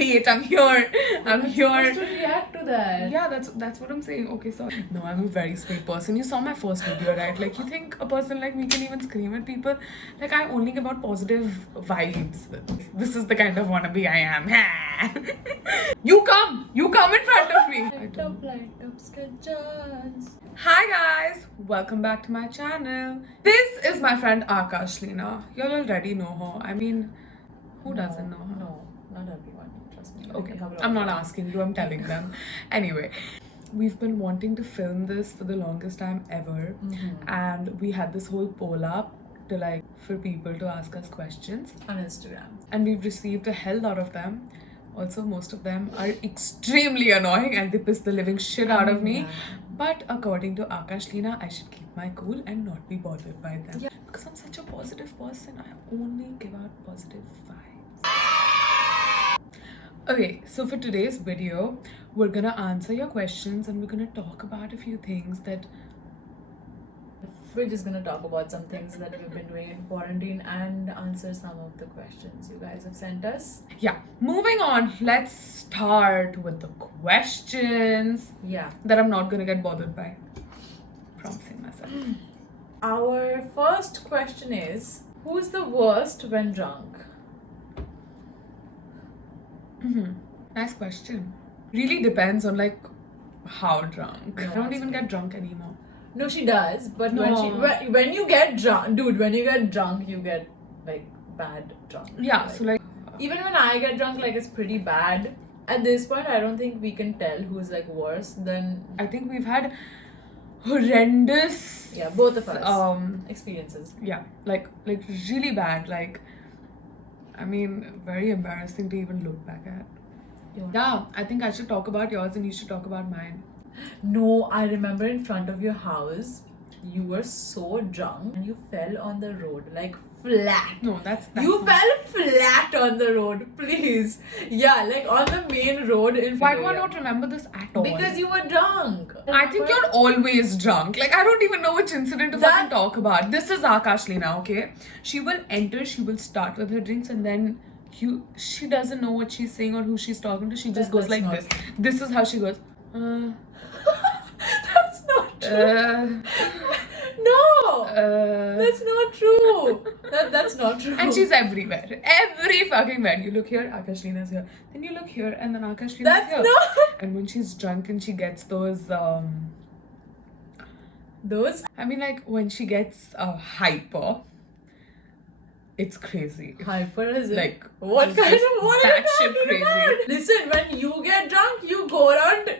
late. I'm here. I'm here. To react to that. Yeah, that's what I'm saying. Okay, sorry. No, I'm a very sweet person. You saw my first video, right? Like, you think a person like me can even scream at people? Like, I only give out positive vibes. This is the kind of wannabe I am. You come in front of me. Light up sketches. Hi guys, welcome back to my channel. This is my friend Akashlina. You all already know her. I mean, who doesn't know her? No, not everyone. Trust me. Okay, I'm not asking you, I'm telling them. Anyway, we've been wanting to film this for the longest time ever, and we had this whole poll up to like for people to ask us questions on Instagram, and we've received a hell lot of them. Also, most of them are extremely annoying and they piss the living shit out of me. But according to Akashlina, I should keep my cool and not be bothered by them. Yeah. Because I'm such a positive person. I only give out positive vibes. Okay, so for today's video, we're gonna answer your questions and we're gonna talk about a few things that we're just gonna talk about some things that we've been doing in quarantine and answer some of the questions you guys have sent us. Yeah, moving on, let's start with the questions. Yeah, that I'm not gonna get bothered by. Promising myself. Our first question is, who's the worst when drunk? Nice question. Really depends on like how drunk. Yeah, I don't even get drunk anymore. No, she does, but No. when you get drunk, dude, when you get drunk, you get like bad drunk. Yeah, like, so like even when I get drunk, like it's pretty bad. At this point, I don't think we can tell who's like worse than. I think we've had horrendous both of us experiences. Yeah, like really bad. Like, I mean, very embarrassing to even look back at. Yeah, I think I should talk about yours and you should talk about mine. No, I remember in front of your house, you were so drunk and you fell on the road like flat. No, that's you fell flat on the road, please. Yeah, like on the main road in Why do I not remember this at all? Because you were drunk. I think you're always drunk. Like, I don't even know which incident to fucking talk about. This is Akashlina, okay? She will enter, she will start with her drinks, and then she doesn't know what she's saying or who she's talking to. She just goes like this. This is how she goes. That's not true. No, that's not true. That's not true. And she's everywhere. Every fucking where. You look here, Akashlina's here. Then you look here, and then Akashlina's here. That's not. And when she's drunk and she gets those. I mean, like when she gets hyper. It's crazy. Hyper is like what kind of what are you shit talking crazy. about? Listen, when you get drunk, you go around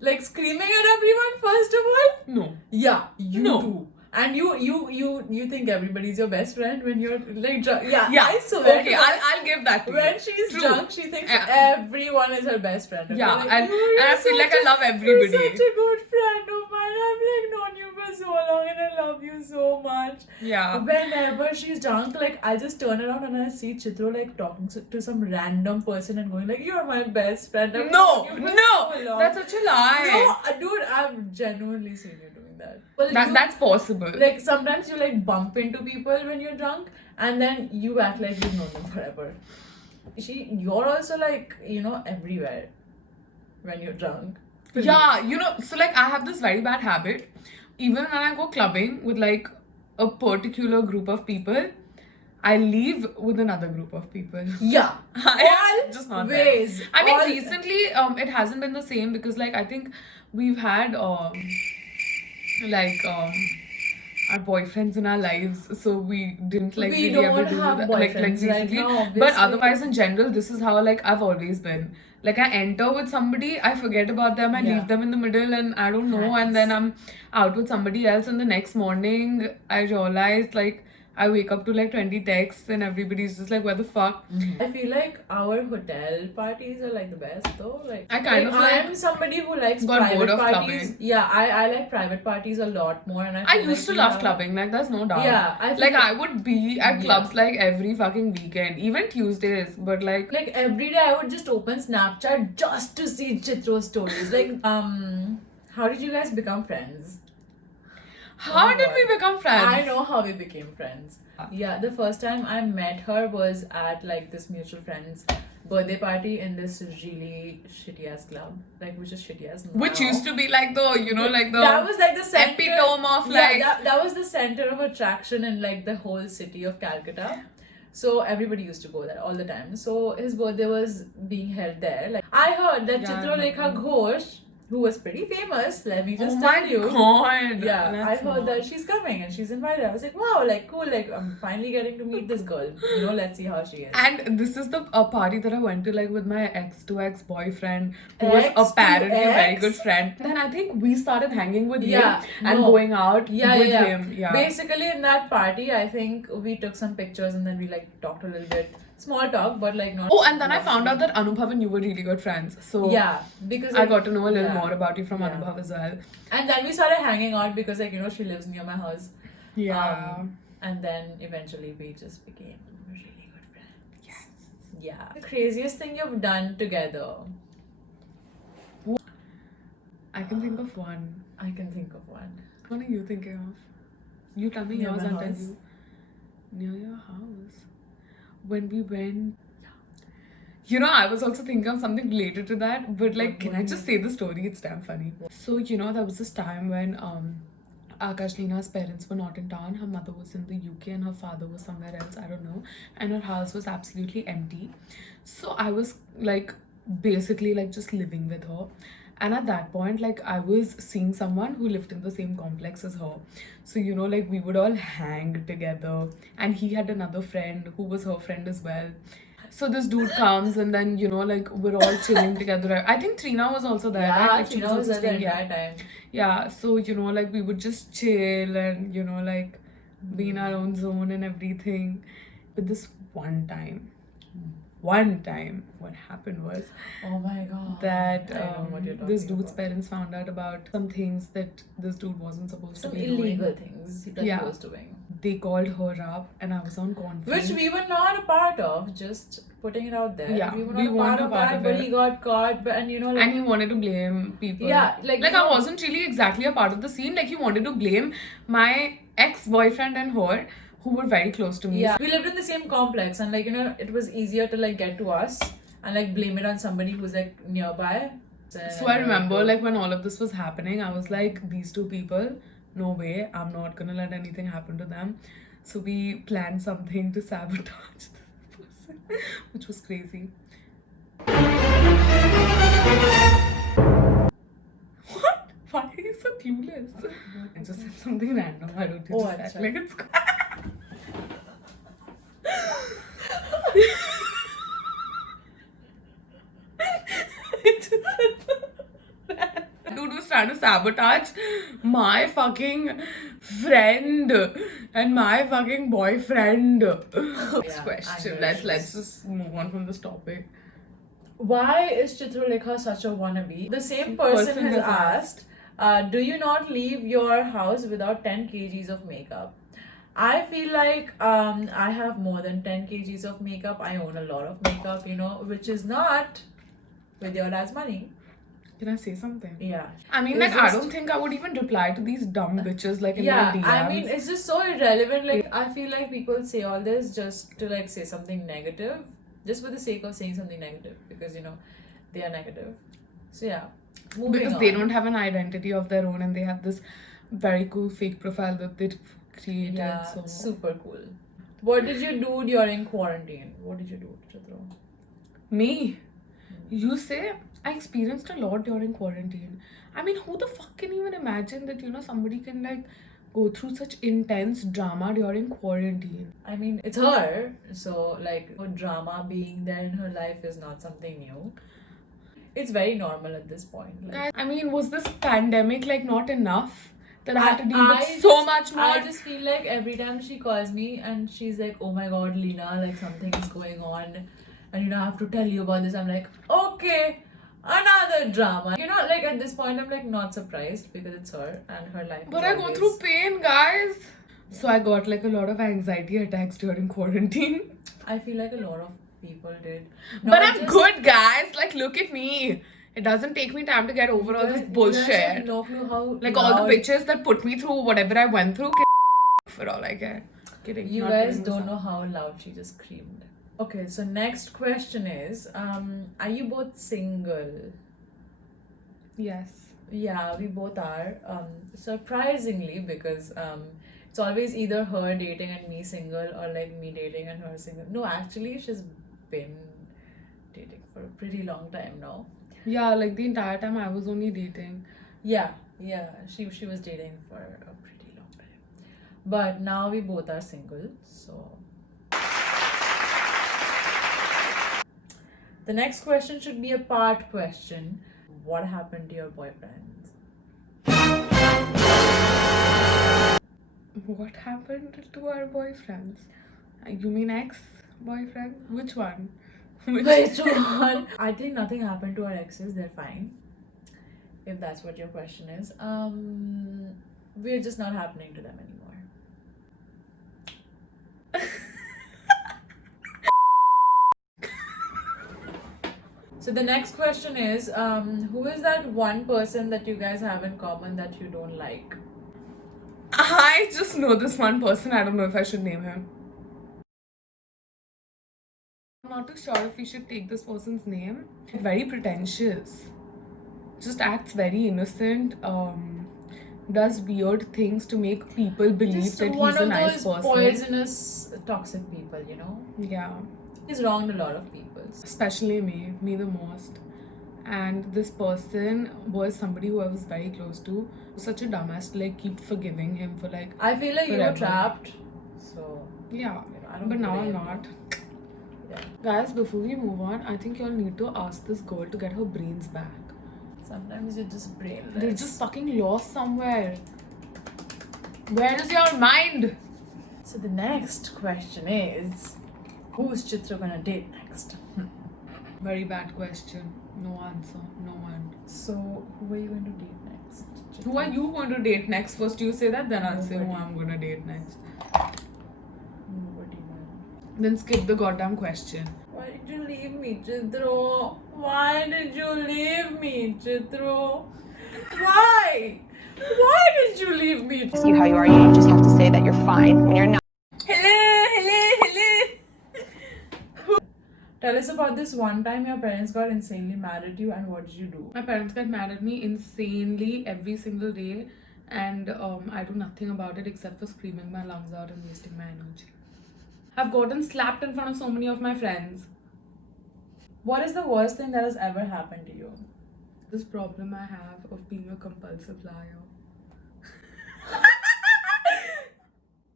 like screaming at everyone. First of all, no. Yeah, you do. And you think everybody's your best friend when you're like drunk. Yeah. I swear. Okay, I'll give that to you. When she's drunk, she thinks everyone is her best friend. Okay? Yeah, like, and I feel like I love everybody. You're such a good friend of mine. I've like known you for so long and I love you so much. Yeah. Whenever she's drunk, like I'll just turn around and I see Chitro like talking to some random person and going like, "You're my best friend." No, that's such a lie. No, dude, I've genuinely seen you doing that. Well, that's possible. Like sometimes you like bump into people when you're drunk and then you act like you've known them forever. You're also like, everywhere when you're drunk. Yeah, so like I have this very bad habit. Even when I go clubbing with like a particular group of people, I leave with another group of people. Yeah. I'm just not there. I mean, recently it hasn't been the same because like I think we've had our boyfriends in our lives, so we didn't like we really don't ever do have that boyfriends like recently. now, but otherwise, in general, this is how like I've always been. Like I enter with somebody, I forget about them, I leave them in the middle, and I don't know, and then I'm out with somebody else, and the next morning I realized like I wake up to like 20 texts and everybody's just like, where the fuck? I feel like our hotel parties are like the best though. Like I kind of like I'm somebody who likes got private bored of parties. clubbing. Yeah, I like private parties a lot more, and I used to love clubbing, like there's no doubt. Yeah, I would be at clubs like every fucking weekend, even Tuesdays, but like every day I would just open Snapchat just to see Chitro's stories. Like how did you guys become friends? How did we become friends? I know how we became friends. Yeah, the first time I met her was at like this mutual friend's birthday party in this really shitty ass club, like which is shitty as Which now. used to be like the, you know, like the That was like the center, epitome of yeah, like. that was the center of attraction in like the whole city of Calcutta. So everybody used to go there all the time. So his birthday was being held there. Like I heard that Yeah, Chitralekha Ghosh, who was pretty famous, let me just Oh tell my you. god. Yeah, Let's I heard not. that she's coming and she's invited. I was like, wow, like cool, like I'm finally getting to meet this girl. You know, let's see how she is. And this is the party that I went to like with my ex-boyfriend, who was Ex to apparently a very ex? good friend. Then I think we started hanging with Yeah, him and no. going out Yeah, with yeah, him. Yeah. Basically, in that party, I think we took some pictures and then we like talked a little bit. Small talk, but like not. Oh, and then I found out that Anubhav and you were really good friends. So Yeah, because I like, got to know a little yeah, more about you from yeah. Anubhav as well. And then we started hanging out because like, you know, she lives near my house. Yeah. And then eventually we just became really good friends. Yes. Yeah. The craziest thing you've done together. I can think of one. I can think of one. What are you thinking of? You tell me Near yours, my I'll tell house. you. Near your house. When we went. You know, I was also thinking of something related to that, but like, can I just say the story? It's damn funny. So, you know, there was this time when Akashlina's parents were not in town. Her mother was in the UK and her father was somewhere else, I don't know. And her house was absolutely empty. So I was like basically like just living with her. And at that point, like I was seeing someone who lived in the same complex as her. So, you know, like we would all hang together. And he had another friend who was her friend as well. So this dude comes and then, you know, like we're all chilling together. I think Trina was also there. right? Yeah, Like, she knows that the staying, yeah. entire time. Yeah, so, you know, like we would just chill and, you know, like be in our own zone and everything. But this one time, what happened was Oh my god. that I know what you're this talking dude's about. parents found out about some things that this dude wasn't supposed Some to be illegal doing. things that Yeah. he was doing. They called her up and I was on conference. Which we were not a part of, just putting it out there. Yeah, we were we not weren't a part of that, but he got caught. But and you know, like, And he wanted to blame people. Yeah, like, I you know- wasn't really exactly a part of the scene. Like he wanted to blame my ex-boyfriend and her, who were very close to me. yeah, we lived in the same complex, and like you know, it was easier to like get to us and like blame it on somebody who's like nearby. So I remember like when all of this was happening, I was like, these two people, no way, I'm not gonna let anything happen to them. So we planned something to sabotage this person, which was crazy. What? Why are you so clueless? I just said something random. Why don't you Oh, just act acha. like it's I just said that. Dude was trying to sabotage my fucking friend and my fucking boyfriend. Next question. Let's just move on from this topic. Why is Chitralekha such a wannabe? The same person has asked, do you not leave your house without 10 kgs of makeup? I feel like I have more than 10 kgs of makeup. I own a lot of makeup, you know, which is not with your dad's money. Can I say something? Yeah. I mean, It's like, I just- don't think I would even reply to these dumb bitches, like, in Yeah, my DMs. I mean, it's just so irrelevant. Like, I feel like people say all this just to like say something negative, just for the sake of saying something negative, because you know they are negative. So yeah, moving because on. they don't have an identity of their own and they have this very cool fake profile that they created. Yeah, So super cool. What did you do during quarantine? What did you do, Chitra? me, you say I experienced a lot during quarantine. I mean, who the fuck can even imagine that, you know, somebody can like go through such intense drama during quarantine? I mean, it's her, so like drama being there in her life is not something new. It's very normal at this point. Like, Guys, I mean, was this pandemic like not enough that I had to deal I with so just- much more? I just feel like every time she calls me and she's like, oh my god, Lena, like something is going on and you know, I have to tell you about this. I'm like, okay, another drama. You know, like at this point, I'm like not surprised because it's her and her life. But is I go always- through pain, guys. So I got like a lot of anxiety attacks during quarantine. I feel like a lot of people did. But Not I'm just- good, guys. Like, look at me. It doesn't take me time to get over all this You guys have bullshit. no clue how Like all loud- the bitches that put me through whatever I went through. For all I care. Kidding. You not guys kidding don't myself. know how loud she just screamed. Okay, so next question is, are you both single? Yes. Yeah, we both are. Surprisingly, because it's always either her dating and me single, or like me dating and her single. No, actually, she's been dating for a pretty long time now. Yeah, like the entire time I was only dating. Yeah, she was dating for a pretty long time. But now we both are single, so the next question should be a part question. What happened to your boyfriends? What happened to our boyfriends? You mean ex-boyfriend? Which one? Which one? I think nothing happened to our exes. They're fine. If that's what your question is. We're just not happening to them anymore. So the next question is, who is that one person that you guys have in common that you don't like? I just know this one person. I don't know if I should name him. I'm not too sure if we should take this person's name. Very pretentious. Just acts very innocent. Does weird things to make people believe Just that one he's a of nice those person. poisonous, toxic people, you know? Yeah. He's wronged a lot of people. Especially me the most. And this person was somebody who I was very close to. Such a dumbass to like keep forgiving him for like I feel like you were forever. trapped. So, Yeah, I don't but now I'm blame not. you. Yeah. Guys, before we move on, I think y'all need to ask this girl to get her brains back. Sometimes you're just brainless. They're just fucking lost somewhere. Where is your mind? So the next question is, who's Chitra gonna date next? Very bad question. No answer. No one. So who are you going to date next? Chitra? Who are you going to date next? First you say that, then I'll say who Nobody. I'm going to date next. Nobody, man. Then skip the goddamn question. Why did you leave me, Chitro? Why did you leave me, Chitro? Why? Why did you leave me? You how you are. You just have to say that you're fine when you're not. Hello. Tell us about this one time your parents got insanely mad at you, and what did you do? My parents get mad at me insanely every single day, and I do nothing about it except for screaming my lungs out and wasting my energy. I've gotten slapped in front of so many of my friends. What is the worst thing that has ever happened to you? This problem I have of being a compulsive liar.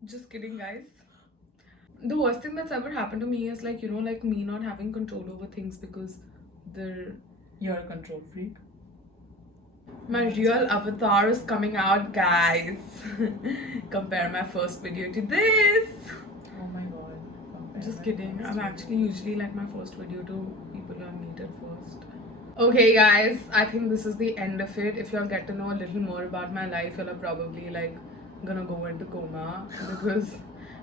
Just kidding, guys. The worst thing that's ever happened to me is like, you know, like me not having control over things because they're... You're a control freak. My real avatar is coming out, guys. Compare my first video to this. Oh my god. Compare Just my kidding. first I'm video. actually usually like my first video to people who I've meted first. Okay, guys, I think this is the end of it. If y'all get to know a little more about my life, y'all are probably like gonna go into coma because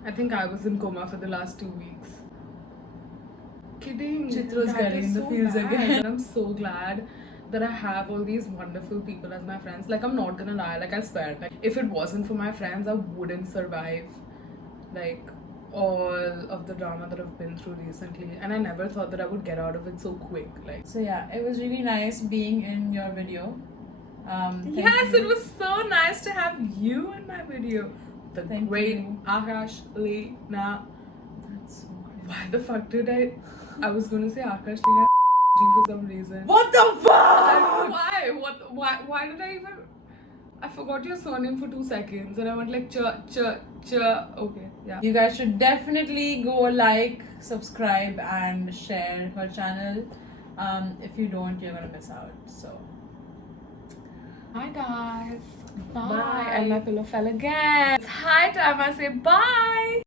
I think I was in coma for the last 2 weeks. Kidding. Chitra's That getting is in the so feels bad. again. I'm so glad that I have all these wonderful people as my friends. Like, I'm not gonna lie, like I swear, like if it wasn't for my friends, I wouldn't survive like all of the drama that I've been through recently, and I never thought that I would get out of it so quick. Like, So yeah, it was really nice being in your video. Thank yes, you. it was so nice to have you in my video. The Thank great you. Akashlina. That's so crazy. Why the fuck did I was gonna say Akashlina for some reason. What the I don't know fuck? why. Why did I even? I forgot your surname for 2 seconds, and I went like ch. Okay, yeah. You guys should definitely go like, subscribe, and share her channel. If you don't, you're gonna miss out. So Hi guys. Bye. Bye. And my pillow fell again. It's high time I say bye.